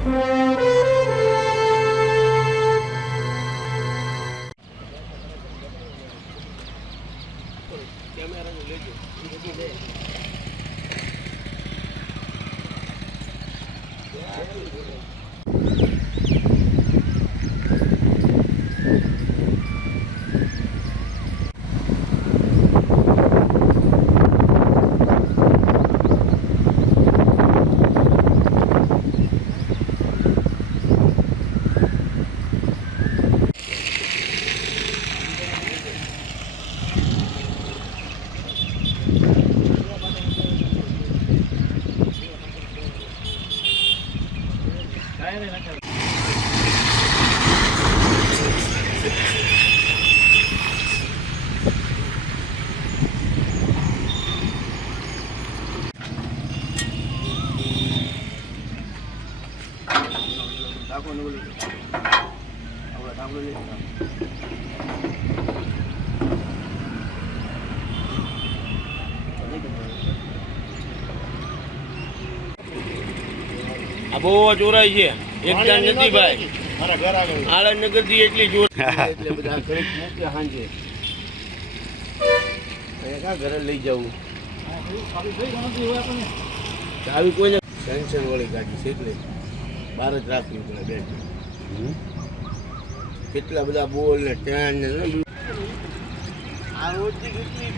બહુ ચોરાઈ છે એકદમ નથી ભાઈ આળંદનગર થી એટલી ચોર એટલે બધા સાંજે ઘરે લઈ જવું આવી કોઈને સેન્શન વાળી ગાડી છે એટલે બહાર જ રાખવી પડે બેન કેટલા બધા બોલ ને ટ્રેન ને આ રોજની કેટલી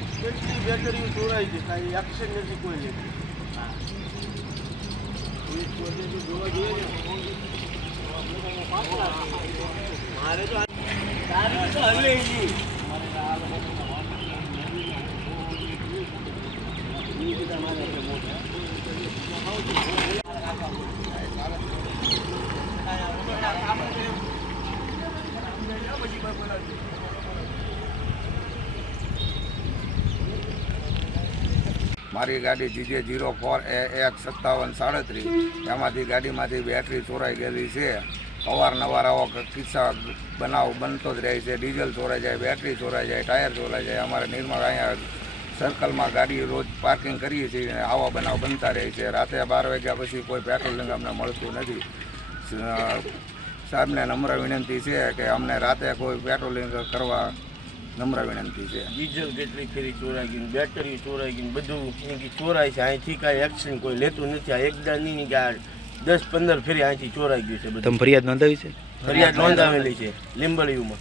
બેટરીઓ ચોરાઈ છે કાંઈ એક્શન નથી કોઈ લેતી મારે તો હલે મારી ગાડી GJ04AX5737 એમાંથી ગાડીમાંથી બેટરી ચોરાઈ ગયેલી છે. અવારનવાર આવો કિસ્સા બનાવ બનતો જ રહે છે. ડીઝલ ચોરાઈ જાય, બેટરી ચોરાઈ જાય, ટાયર ચોરાઈ જાય. અમારે નિર્મળ અહીંયા સર્કલમાં ગાડી રોજ પાર્કિંગ કરીએ છીએ અને આવા બનાવ બનતા રહે છે. રાતે 12 વાગ્યા પછી કોઈ પેટ્રોલિંગ અમને મળતું નથી. સાહેબને નમ્ર વિનંતી છે કે અમને રાતે કોઈ પેટ્રોલિંગ કરવા નમ્ર વિનંતી છે. ડીઝલ કેટલી ફેરી ચોરાઈ ગઈ, બેટરી ચોરાઈ ગઈ, બધું ચોરાય છે. અહીંથી કાંઈ એક્શન કોઈ લેતું નથી. આ એકદમ નહીં કે 10-15 ફેરી અહીંથી ચોરાઈ ગયું છે. તમે ફરિયાદ નોંધાવી છે? ફરિયાદ નોંધાવેલી છે લીંબડીયુમાં.